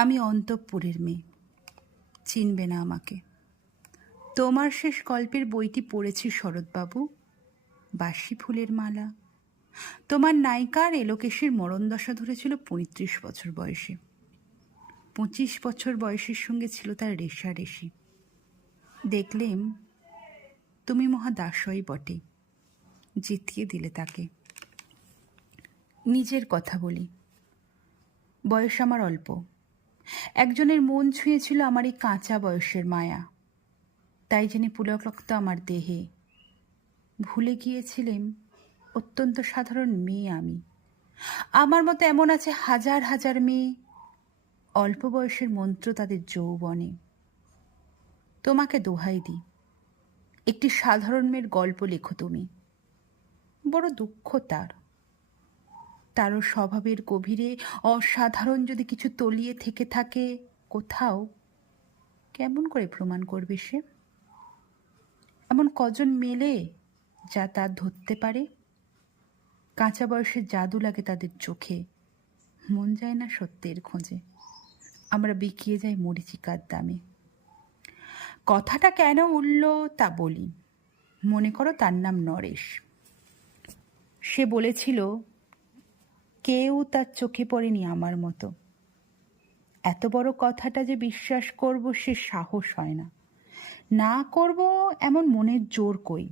আমি অন্তঃপুরের মেয়ে, চিনবে না আমাকে। তোমার শেষ গল্পের বইটি পড়েছি শরৎবাবু, বাসি ফুলের মালা। তোমার নায়িকার এলোকেশের মরণদশা ধরেছিল ৩৫ বছর বয়সে। ২৫ বছর বয়সের সঙ্গে ছিল তার রেষারেষি। দেখলেম তুমি মহা দাসই বটে, জিতিয়ে দিলে তাকে। নিজের কথা বলি, বয়স আমার অল্প। একজনের মন ছুঁয়েছিল আমার এই কাঁচা বয়সের মায়া, তাই জেনে পুলকরক্ত আমার দেহে। ভুলে গিয়েছিলেম অত্যন্ত সাধারণ মেয়ে আমি। আমার মতো এমন আছে হাজার হাজার মেয়ে, অল্প বয়সের মন্ত্র তাদের যৌবনে। তোমাকে দোহাই দিই, একটি সাধারণ মেয়ের গল্প লেখো তুমি। বড় দুঃখ তারও স্বভাবের গভীরে অসাধারণ যদি কিছু তলিয়ে থেকে থাকে কোথাও, কেমন করে প্রমাণ করবে সে? এমন কজন মেলে যা তা ধরতে পারে? কাঁচা বয়সের জাদু লাগে তাদের চোখে, মন যায় না সত্যের খোঁজে। আমরা বিকিয়ে যাই মরীচিকার দামে। কথাটা কেন উঠল তা বলি। মনে করো তার নাম নরেশ। সে বলেছিল কেউ তার চোখে পড়েনি আমার মতো। এত বড় কথাটা যে বিশ্বাস করব সে সাহস হয় না। না করব এমন মনের জোর কই।